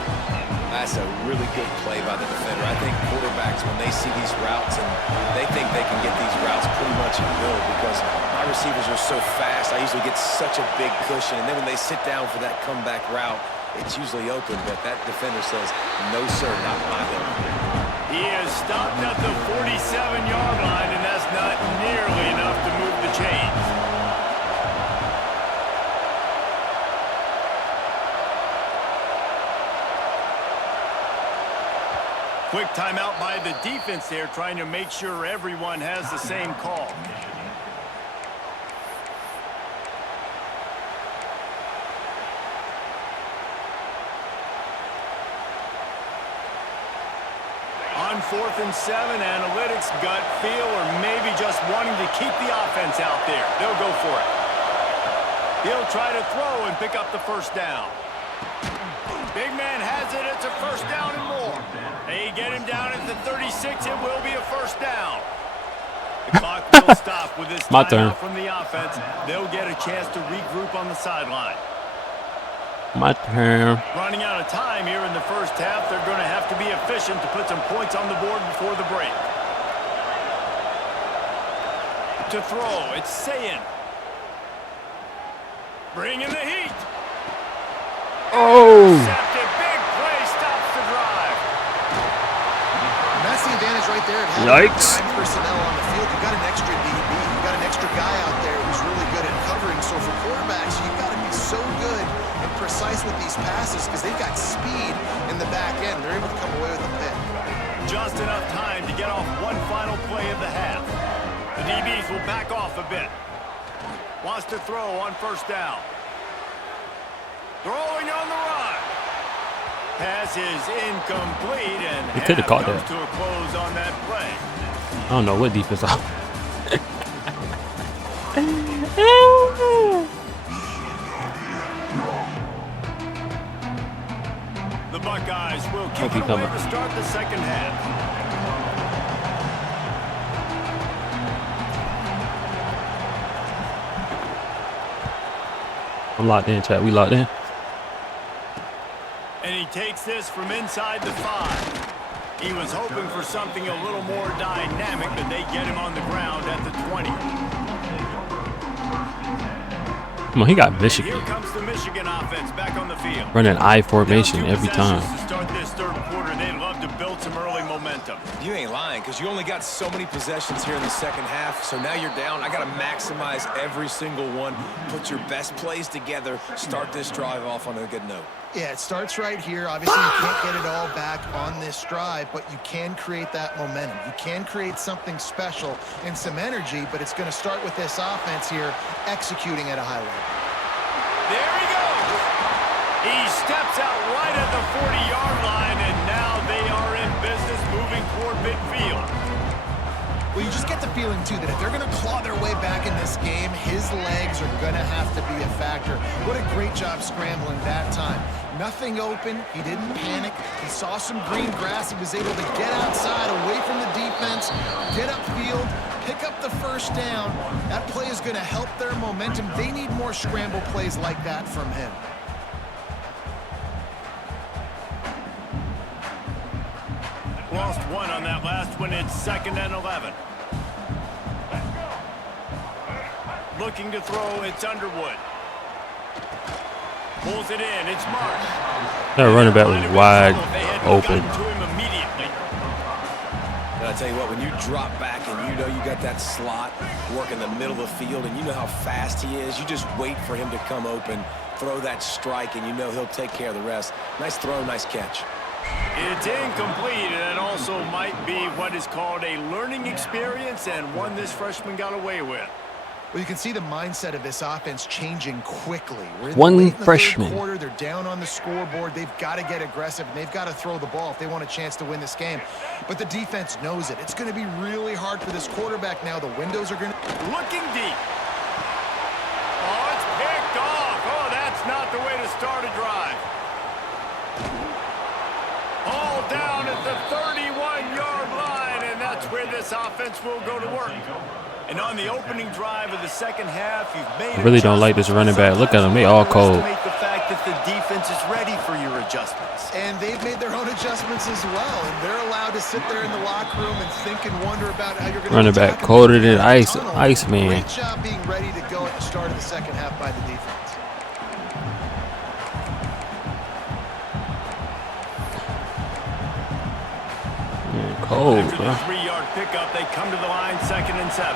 That's a really good play by the defender. I think quarterbacks, when they see these routes and they think they can get these routes pretty much at will because my receivers are so fast, I usually get such a big cushion. And then when they sit down for that comeback route, it's usually open. But that defender says, no, sir, not my building. He is stopped at the 47-yard line, and that's not nearly enough to move the chains. Quick timeout by the defense there, trying to make sure everyone has the same call. On 4th and 7, analytics, gut feel, or maybe just wanting to keep the offense out there. They'll go for it. He'll try to throw and pick up the 1st down. Big man has it. It's a 1st down and more. They get him down at the 36. It will be a 1st down. The clock will stop with this timeout from the offense. They'll get a chance to regroup on the sideline. My turn. Running out of time here in the 1st half. They're going to have to be efficient to put some points on the board before the break. To throw, it's Sayin. Bringing the heat. Oh! Intercepted. Big play stops the drive. And that's the advantage right there. Yikes. Nine personnel on the field. You've got an extra DB. You've got an extra guy out there who's really good at covering. So for quarterbacks, you've got to be so good and precise with these passes because they've got speed in the back end. They're able to come away with a pick. Just enough time to get off one final play of the half. The DBs will back off a bit. Wants to throw on 1st down. Throwing on the run. Pass is incomplete, and he could have caught that. To a close on that play. I don't know what defense. The Buckeyes will kick it away to start the second half. I'm locked in, chat. We locked in. And he takes this from inside the 5. He was hoping for something a little more dynamic, but they get him on the ground at the 20. Come on, he got Michigan. Here comes the Michigan offense back on the field. Running I formation every time. To start this third quarter, they'd love to build some early momentum. You ain't lying, because you only got so many possessions here in the second half, so now you're down. I got to maximize every single one. Put your best plays together. Start this drive off on a good note. Yeah, it starts right here. Obviously, you can't get it all back on this drive, but you can create that momentum. You can create something special and some energy, but it's going to start with this offense here executing at a high level. There he goes. He steps out right at the 40-yard line, and now they are in business moving toward midfield. Well, you just get the feeling, too, that if they're going to claw their way back in this game, his legs are going to have to be a factor. What a great job scrambling that time. Nothing open. He didn't panic. He saw some green grass. He was able to get outside, away from the defense, get upfield, pick up the first down. That play is going to help their momentum. They need more scramble plays like that from him. Lost one on that last one. It's 2nd and 11. Looking to throw. It's Underwood. Pulls it in. It's Mark. That running back was wide open. And I tell you what, when you drop back and you know you got that slot work in the middle of the field and you know how fast he is, you just wait for him to come open, throw that strike, and you know he'll take care of the rest. Nice throw, nice catch. It's incomplete, and it also might be what is called a learning experience and one this freshman got away with. Well, you can see the mindset of this offense changing quickly. One freshman. Quarter, they're down on the scoreboard. They've got to get aggressive, and they've got to throw the ball if they want a chance to win this game. But the defense knows it. It's going to be really hard for this quarterback now. The windows are going to... Looking deep. Oh, it's picked off. Oh, that's not the way to start a drive. All down at the 31-yard line, and that's where this offense will go to work. And on the opening drive of the second half, you've made I really don't like this running back. Look at them. They all cold. The fact that the defense is ready for your adjustments. And they've made their own adjustments as well. And they're allowed to sit there in the locker room and think and wonder about how you're going to running back colder than ice man. Great job being ready to go at the start of the second half by the defense. Cold, After bro. the 3-yard pickup, they come to the line, 2nd and 7.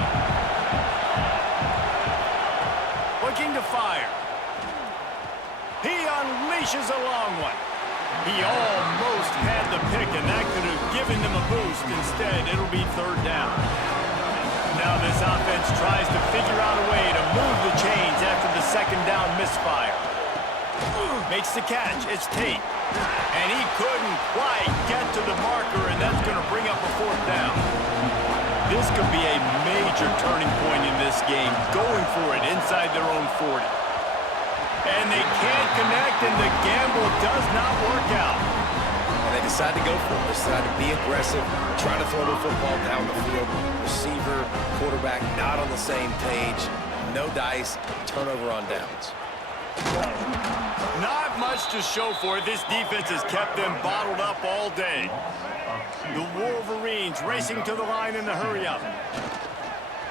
Looking to fire. He unleashes a long one. He almost had the pick, and that could have given them a boost. Instead, it'll be 3rd down. Now this offense tries to figure out a way to move the chains after the 2nd down misfire. Makes the catch. It's Tate. And he couldn't quite get to the marker, and that's going to bring up a 4th down. This could be a major turning point in this game, going for it inside their own 40. And they can't connect, and the gamble does not work out. And they decide to go for it. They decide to be aggressive, try to throw the football down the field. Receiver, quarterback not on the same page. No dice, turnover on downs. Not much to show for it. This defense has kept them bottled up all day. The Wolverines racing to the line in the hurry-up.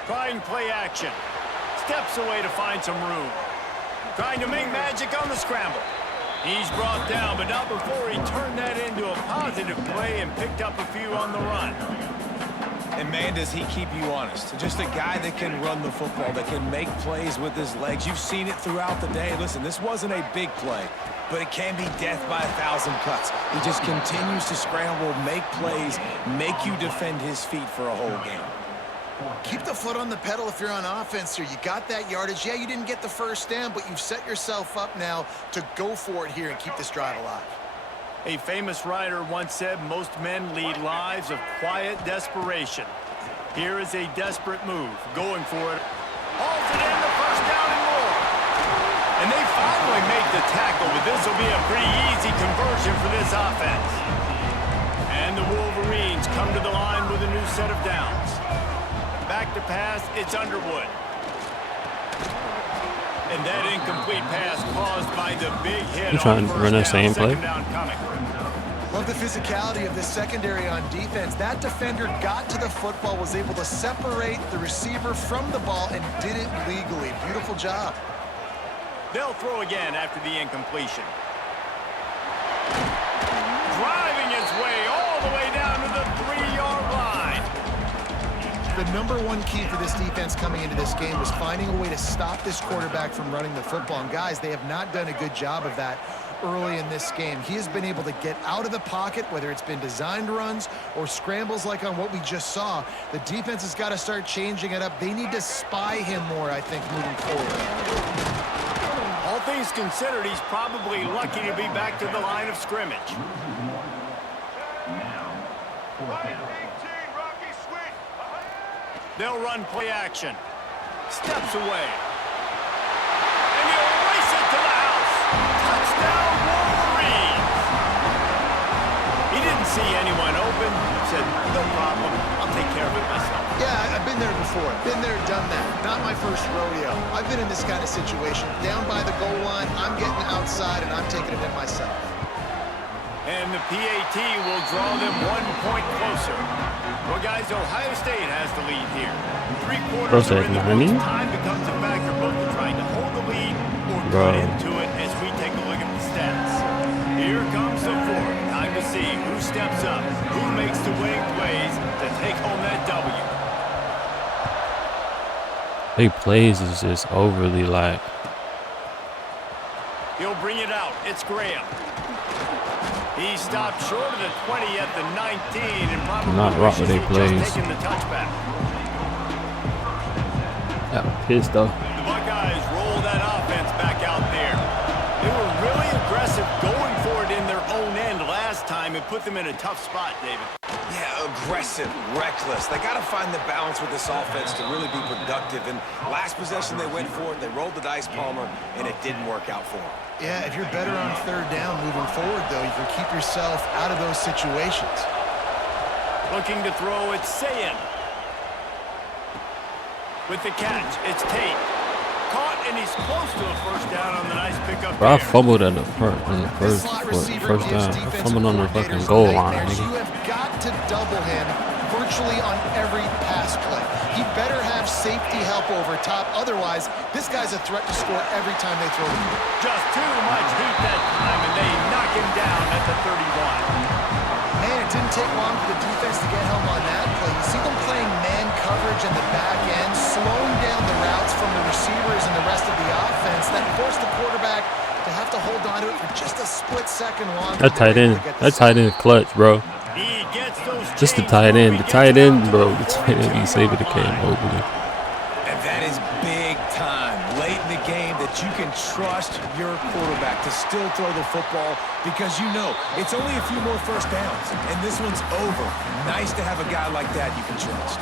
Trying play action. Steps away to find some room. Trying to make magic on the scramble. He's brought down, but not before he turned that into a positive play and picked up a few on the run. And, man, does he keep you honest. Just a guy that can run the football, that can make plays with his legs. You've seen it throughout the day. Listen, this wasn't a big play, but it can be death by 1,000 cuts. He just continues to scramble, make plays, make you defend his feet for a whole game. Keep the foot on the pedal if you're on offense here. You got that yardage. Yeah, you didn't get the first down, but you've set yourself up now to go for it here and keep this drive alive. A famous writer once said most men lead lives of quiet desperation. Here is a desperate move, going for it. Hauls it in, the first down and more. And they finally make the tackle, but this will be a pretty easy conversion for this offense. And the Wolverines come to the line with a new set of downs. Back to pass, it's Underwood. And that incomplete pass caused by the big hit. You trying to run the same play? Love the physicality of the secondary on defense. That defender got to the football, was able to separate the receiver from the ball, and did it legally. Beautiful job. They'll throw again after the incompletion. Driving his way all the way down to the 3-yard line. The number one key for this defense coming into this game was finding a way to stop this quarterback from running the football. And guys, they have not done a good job of that early in this game. He has been able to get out of the pocket, whether it's been designed runs or scrambles like on what we just saw. The defense has got to start changing it up. They need to spy him more, I think, moving forward. All things considered, he's probably lucky to be back to the line of scrimmage. They'll run play action. Steps away. And he'll race it to the house. Touchdown, Wolverines. He didn't see anyone open. Said, no problem. I'll take care of it myself. Yeah, I've been there before. Been there, done that. Not my first rodeo. I've been in this kind of situation. Down by the goal line, I'm getting outside, and I'm taking it in myself. And the PAT will draw them 1 point closer. Well, guys, Ohio State has the lead here. 3/4 are in the books. Time becomes a factor both in trying to hold the lead or cut into it as we take a look at the stats. Here comes the fourth. Time to see who steps up, who makes the winning plays to take home that W. Big plays is just overly like. He'll bring it out. It's Graham. He stopped short of the 20 at the 19 and probably not rock with their plays. just taken the touchback. Got pissed though. The Buckeyes roll that offense back out there. They were really aggressive going for it in their own end last time and put them in a tough spot, David. Yeah, aggressive, reckless. They got to find the balance with this offense to really be productive. And last possession they went for it, they rolled the dice, Palmer, and it didn't work out for them. Yeah, if you're better on third down moving forward, though, you can keep yourself out of those situations. Looking to throw, it's Sayin. With the catch, it's Tate. Caught, and he's close to a first down on the nice pickup. Bro, I fumbled at the first down. I fumbled on the fucking goal line, nigga. You have got to double him virtually on every pass play. He better have safety help over top. Otherwise, this guy's a threat to score every time they throw him. Just too much heat that time, and they knock him down at the 31. Man, it didn't take long for the defense to get home on that play. You see them playing man coverage in the back end, slowing down the routes from the receivers and the rest of the offense. That forced the quarterback to have to hold on to it for just a split second longer. That tight end clutch, bro. He gets those just the tight end. The tight end, bro. The tight end, he's able to came openly. And that is big time late in the game that you can trust your quarterback to still throw the football because you know it's only a few more first downs, and this one's over. Nice to have a guy like that you can trust.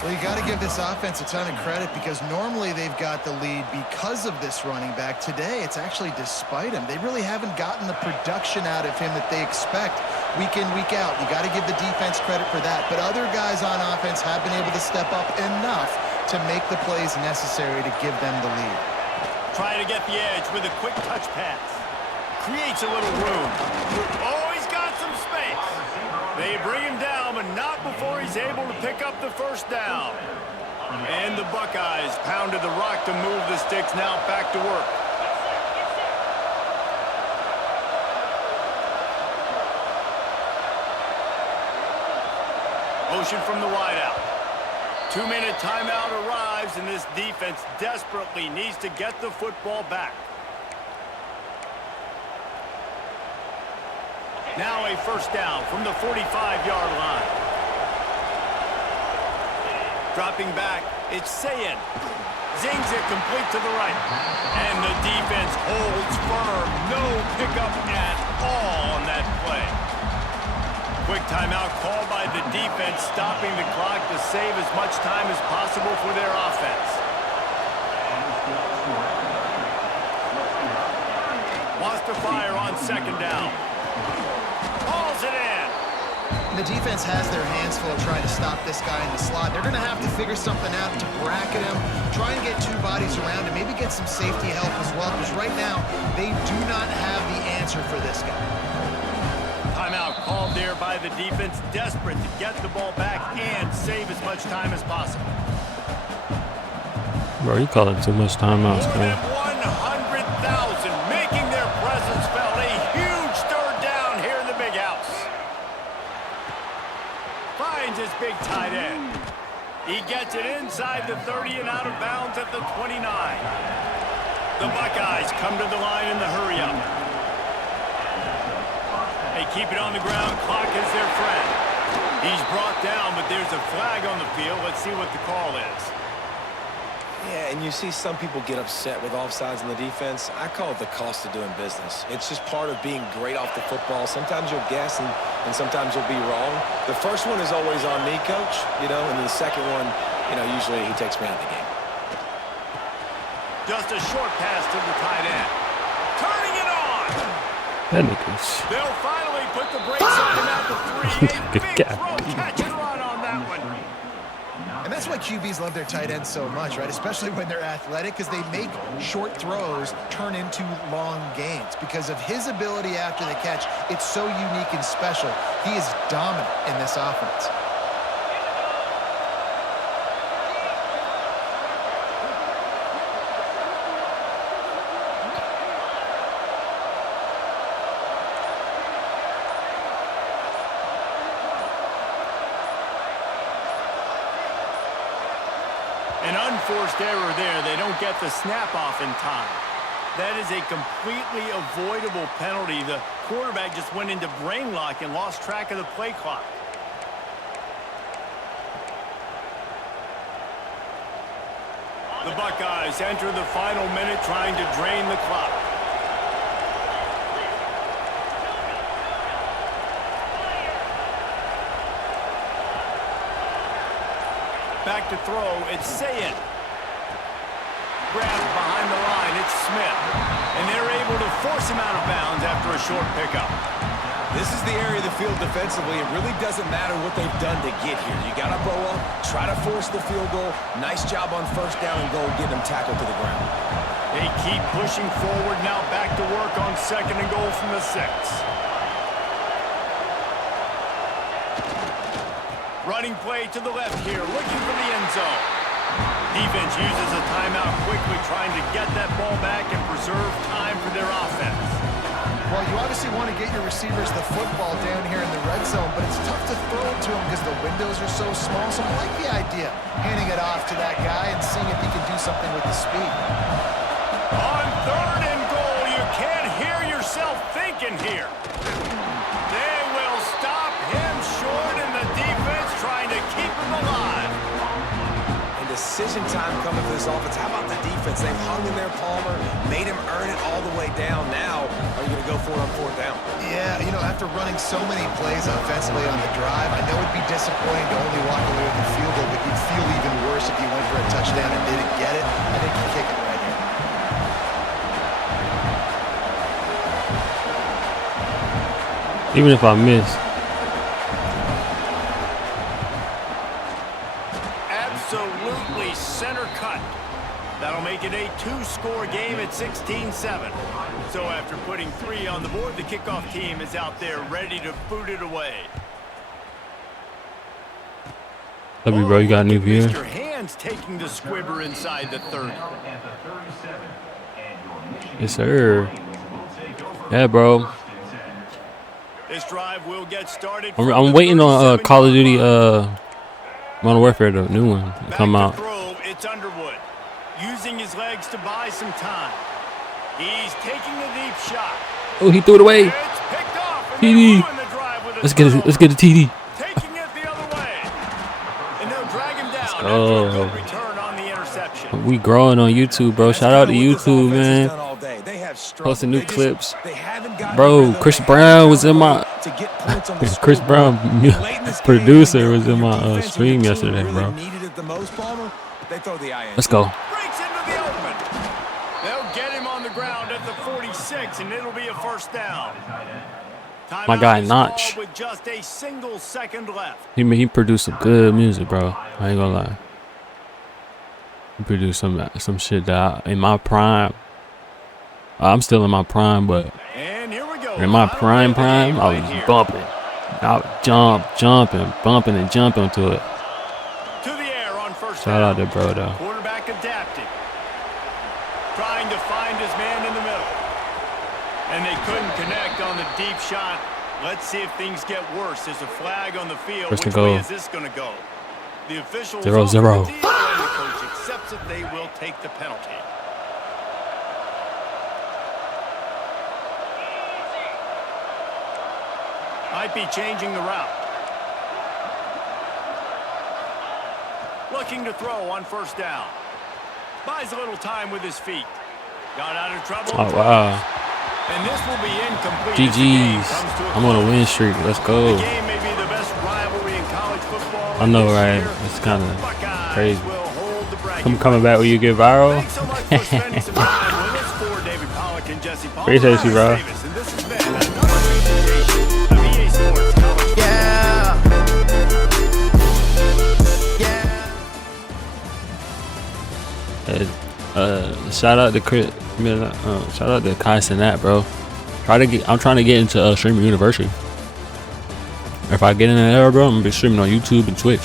Well, you got to give this offense a ton of credit because normally they've got the lead because of this running back. Today, it's actually despite him. They really haven't gotten the production out of him that they expect week in, week out. You got to give the defense credit for that. But other guys on offense have been able to step up enough to make the plays necessary to give them the lead. Trying to get the edge with a quick touch pass. Creates a little room. Oh, he's got some space. They bring him down, but not before he's able to pick up the first down. And the Buckeyes pounded the rock to move the sticks. Now back to work. Motion from the wideout. 2-minute timeout arrives, and this defense desperately needs to get the football back. Now a first down from the 45-yard line. Dropping back, it's Sayin. Zings it complete to the right. And the defense holds firm. No pickup at all on that timeout called by the defense, stopping the clock to save as much time as possible for their offense. Wants to fire on second down. Hauls it in. The defense has their hands full trying to stop this guy in the slot. They're going to have to figure something out to bracket him, try and get two bodies around him, maybe get some safety help as well, because right now they do not have the answer for this guy. Timeout called there by the defense, desperate to get the ball back and save as much time as possible. Bro, you calling too much timeouts, man. 100,000 making their presence felt. A huge third down here in the big house. Finds his big tight end. He gets it inside the 30 and out of bounds at the 29. The Buckeyes come to the line in the hurry up. They keep it on the ground. Clock is their friend. He's brought down, but there's a flag on the field. Let's see what the call is. Yeah, and you see some people get upset with offsides in the defense. I call it the cost of doing business. It's just part of being great off the football. Sometimes you'll guess and sometimes you'll be wrong. The first one is always on me, coach, and then the second one, usually he takes me out of the game. Just a short pass to the tight end. Turning it on. That nigga's. They'll finally put the brakes on him at the 3. A big God. throw, catch and run on that one. And that's why QBs love their tight ends so much, right? Especially when they're athletic, because they make short throws turn into long gains. Because of his ability after the catch, it's so unique and special. He is dominant in this offense. An unforced error there. They don't get the snap off in time. That is a completely avoidable penalty. The quarterback just went into brain lock and lost track of the play clock. The Buckeyes enter the final minute trying to drain the clock. Back to throw, it's Sayin. Grabbed behind the line, it's Smith. And they're able to force him out of bounds after a short pickup. This is the area of the field defensively. It really doesn't matter what they've done to get here. You got to bow up, try to force the field goal. Nice job on first down and goal, getting them tackled to the ground. They keep pushing forward, now back to work on second and goal from the 6. Running play to the left here, looking for the end zone. Defense uses a timeout quickly, trying to get that ball back and preserve time for their offense. Well, you obviously want to get your receivers the football down here in the red zone, but it's tough to throw it to them because the windows are so small. So I like the idea, handing it off to that guy and seeing if he can do something with the speed. On third and goal, you can't hear yourself thinking here. They will stop him short, and the defense trying to keep him alive. And decision time coming for this offense. How about the defense? They've hung in their Palmer, made him earn it all the way down. Now, are you going to go for it on fourth down? Yeah, after running so many plays offensively on the drive, I know it'd be disappointing to only walk away with a field goal, but you'd feel even worse if you went for a touchdown and didn't get it. I think you kick it right here. Even if I miss. Absolutely center cut. That'll make it a 2-score game at 16-7. So after putting 3 on the board, the kickoff team is out there ready to boot it away. Love you, bro. You got a new viewer? Mr. Hands taking the squibber inside the 30. Yes, sir. Yeah, bro. This drive will get started. I'm waiting on Call of Duty Modern Warfare, the new one, to come out. Throw, it's Underwood. Using his legs to buy some time. He's taking the deep shot. Oh, he threw it away. It's picked off. TD. Let's get a TD. Taking it the other way. And they'll drag him down after go. a good return on the interception. We growing on YouTube, bro. Shout out to YouTube, man. have struggled. Posting new clips. They haven't gotten Bro, Chris Brown was in my Chris Brown producer was in my stream yesterday, bro. Let's go. Breaks into the open. They'll get him on the ground at the 46, and it'll be a first down. My guy Notch. With just a single second left. He produced some good music, bro. I ain't gonna lie. He produced some shit that in my prime. I'm still in my prime, but and here we go. in my prime, I was bumping. I was jumping, bumping and jumping to it. To the air on first Shout out down. to bro, though. Quarterback adapting. Trying to find his man in the middle. And they couldn't connect on the deep shot. Let's see if things get worse. There's a flag on the field. First Which and goal. way is this going to go? The officials 0-0. offer the deal, and the coach accepts that they will take the penalty. Might be changing the route. Looking to throw on first down. Buys a little time with his feet. Got out of trouble. Oh wow. And this will be incomplete. as the game GG's. comes to a I'm on a close. win streak. Let's go. The game may be the best rivalry in college football. I know, this right? year. It's kind of Buckeyes crazy. will hold the bragging I'm coming back when you get viral. Thanks so much for spending some time with us. For David Pollack and Jesse Palmer, Appreciate you, bro. Davis, and this has been another presentation of EA Sports College. Shout out to Chris. Shout out to Kai Sinat, bro. I'm trying to get into streaming university. If I get in that era, bro, I'm gonna be streaming on YouTube and Twitch.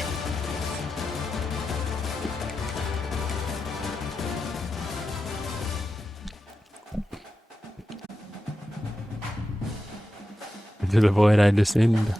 To the void I descend.